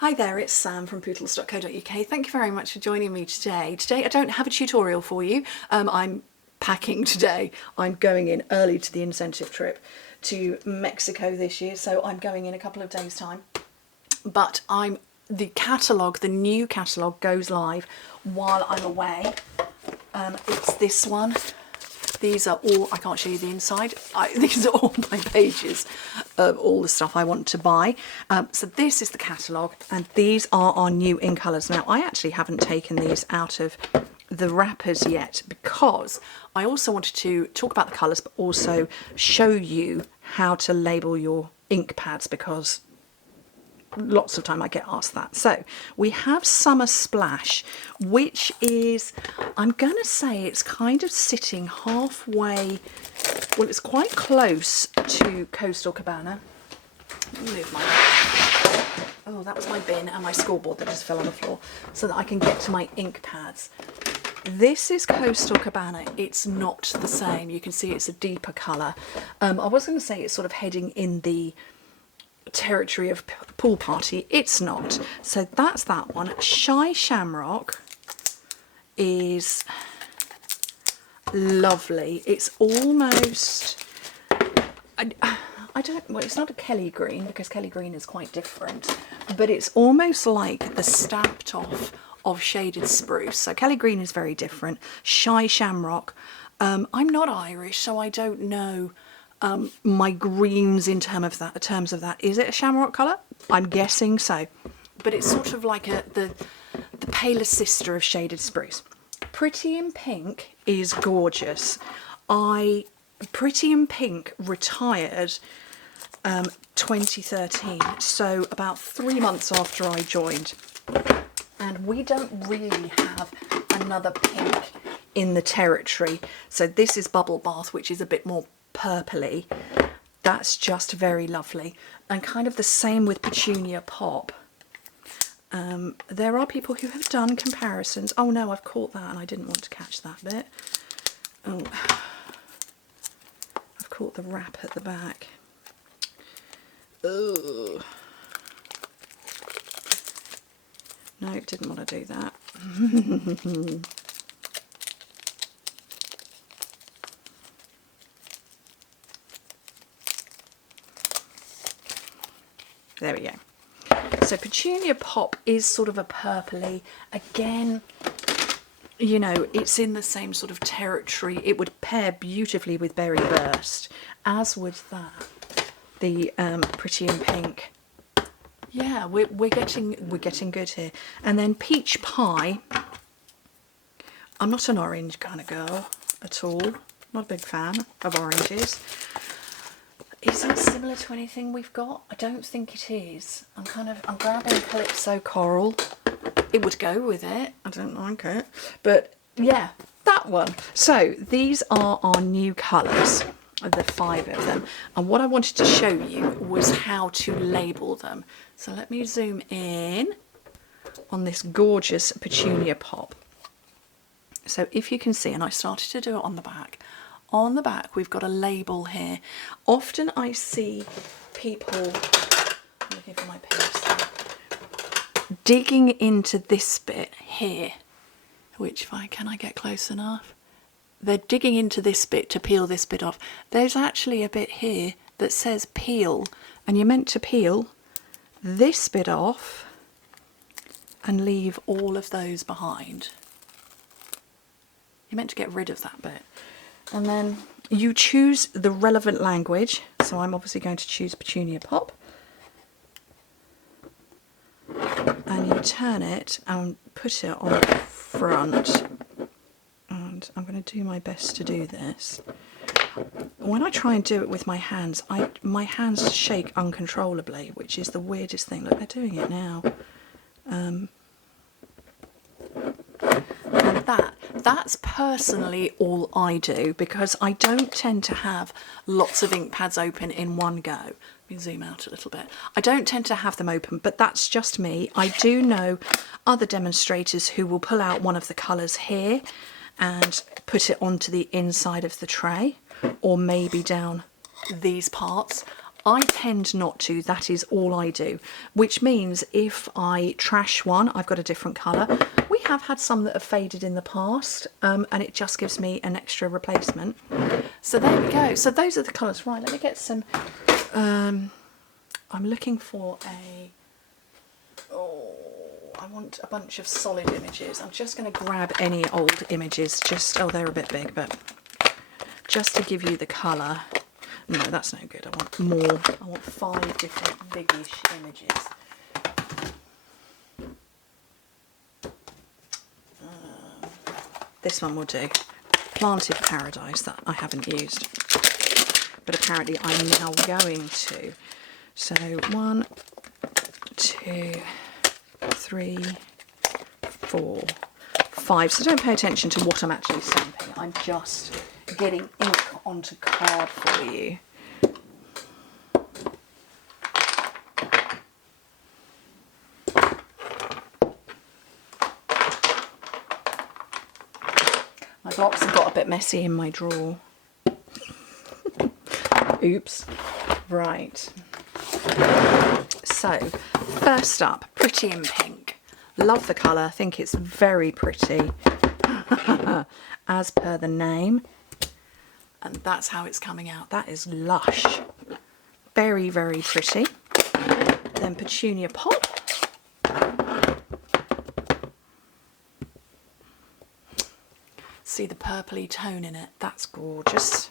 Hi there, it's Sam from Pootles.co.uk. Thank you very much for joining me today. Today I don't have a tutorial for you. I'm packing today. I'm going in early to the incentive trip to Mexico this year, so I'm going in a couple of days' time. But the new catalogue goes live while I'm away. It's this one. These are all, I can't show you the inside, these are all my pages of all the stuff I want to buy. So this is the catalogue, and these are our new in colours. Now, I actually haven't taken these out of the wrappers yet because I also wanted to talk about the colours but also show you how to label your ink pads, because lots of time I get asked that. So we have Summer Splash, which is, I'm gonna say it's kind of sitting halfway, well, it's quite close to Coastal Cabana. Let me move my, oh, that was my bin and my scoreboard that just fell on the floor, so that I can get to my ink pads. This is Coastal Cabana. It's not the same. You can see it's a deeper colour. I was going to say it's sort of heading in the territory of Pool Party. It's not. So that's that one. Shy Shamrock is lovely. It's almost, I don't, well, it's not a Kelly green because Kelly green is quite different, but it's almost like the stamped off of Shaded Spruce. So Kelly green is very different. Shy Shamrock, I'm not Irish, so I don't know my greens in terms of that. Is it a shamrock colour? I'm guessing so. But it's sort of like the paler sister of Shaded Spruce. Pretty in Pink is gorgeous. Pretty in Pink retired 2013, so about 3 months after I joined. And we don't really have another pink in the territory. So this is Bubble Bath, which is a bit more purpley. That's just very lovely, and kind of the same with Petunia Pop. There are people who have done comparisons. Oh no, I've caught that and I didn't want to catch that bit. Oh, I've caught the wrap at the back. Ugh. No, didn't want to do that. There we go. So Petunia Pop is sort of a purpley. Again, you know, it's in the same sort of territory. It would pair beautifully with Berry Burst, as would that. The Pretty in Pink. Yeah, we're getting good here. And then Peach Pie. I'm not an orange kind of girl at all. Not a big fan of oranges. Is it similar to anything we've got? I don't think it is. I'm grabbing Calypso Coral. It would go with it. I don't like it. But yeah, that one. So these are our new colours, the 5 of them. And what I wanted to show you was how to label them. So let me zoom in on this gorgeous Petunia Pop. So if you can see, and I started to do it on the back. On the back, we've got a label here. Often I see people, I'm looking for my page, digging into this bit here, which can I get close enough? They're digging into this bit to peel this bit off. There's actually a bit here that says peel, and you're meant to peel this bit off and leave all of those behind. You're meant to get rid of that bit. And then you choose the relevant language. So I'm obviously going to choose Petunia Pop. And you turn it and put it on the front. And I'm going to do my best to do this. When I try and do it with my hands, my hands shake uncontrollably, which is the weirdest thing. Look, they're doing it now. And that's personally all I do, because I don't tend to have lots of ink pads open in one go. Let me zoom out a little bit. I don't tend to have them open, but that's just me. I do know other demonstrators who will pull out one of the colours here and put it onto the inside of the tray, or maybe down these parts. I tend not to, that is all I do, which means if I trash one, I've got a different colour. We have had some that have faded in the past, and it just gives me an extra replacement. So there we go. So those are the colours. Right, let me get some, I'm looking for I want a bunch of solid images. I'm just going to grab any old images, they're a bit big, but just to give you the colour. No, that's no good. I want more. I want 5 different biggish images. This one will do. Planted Paradise, that I haven't used, but apparently I'm now going to. So 1, 2, 3, 4, 5. So don't pay attention to what I'm actually stamping. I'm just getting ink onto card for you. My blocks have got a bit messy in my drawer. Oops. Right. So, first up, Pretty in Pink. Love the colour. I think it's very pretty, as per the name. And that's how it's coming out. That is lush. Very, very pretty. Then Petunia Pop. See the purpley tone in it. That's gorgeous.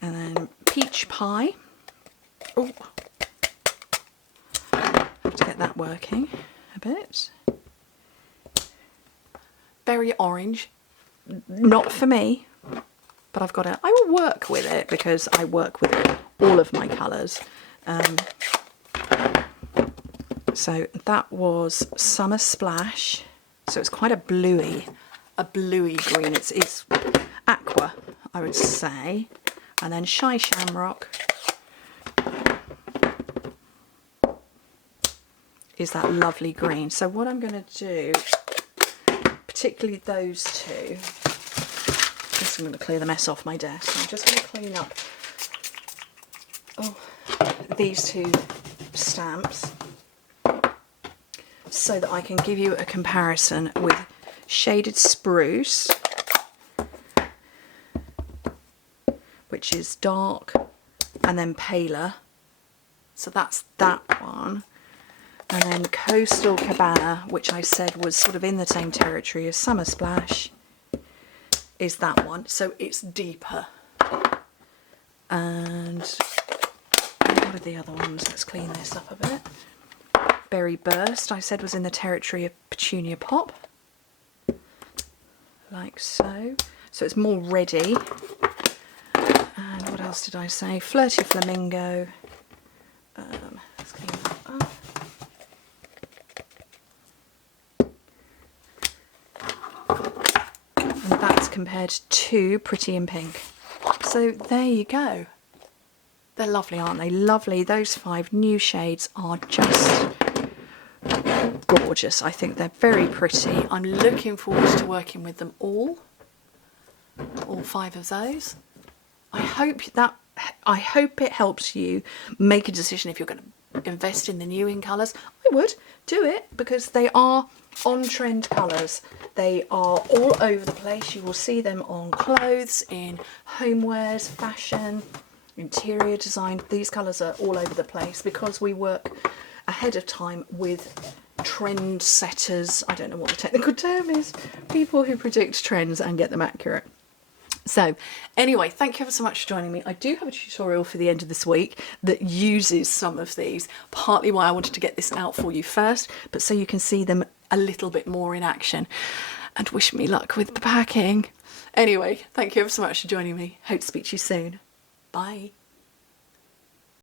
And then Peach Pie. Oh, have to get that working a bit. Berry Orange. Not for me, but I've got it. I will work with it because I work with all of my colours. So that was Summer Splash. So it's quite a bluey green. It's aqua, I would say. And then Shy Shamrock is that lovely green. So what I'm going to do, particularly those two, I'm going to clear the mess off my desk. I'm just going to clean up these two stamps so that I can give you a comparison with Shaded Spruce, which is dark and then paler. So that's that one. And then Coastal Cabana, which I said was sort of in the same territory as Summer Splash, is that one. So it's deeper. And what are the other ones? Let's clean this up a bit. Berry Burst, I said, was in the territory of Petunia Pop. Like so. So it's more reddy. And what else did I say? Flirty Flamingo. Let's clean that up. And that's compared to Pretty in Pink. So there you go. They're lovely, aren't they? Lovely. Those 5 new shades are just gorgeous. I think they're very pretty. I'm looking forward to working with them all 5 of those. I hope it helps you make a decision if you're going to invest in the new in colours. I would do it because they are on-trend colours. They are all over the place. You will see them on clothes, in homewares, fashion, interior design. These colours are all over the place because we work ahead of time with trend setters. I don't know what the technical term is. People who predict trends and get them accurate. So anyway, thank you ever so much for joining me. I do have a tutorial for the end of this week that uses some of these, partly why I wanted to get this out for you first, but so you can see them a little bit more in action. And wish me luck with the packing. Anyway, thank you ever so much for joining me. Hope to speak to you soon. Bye.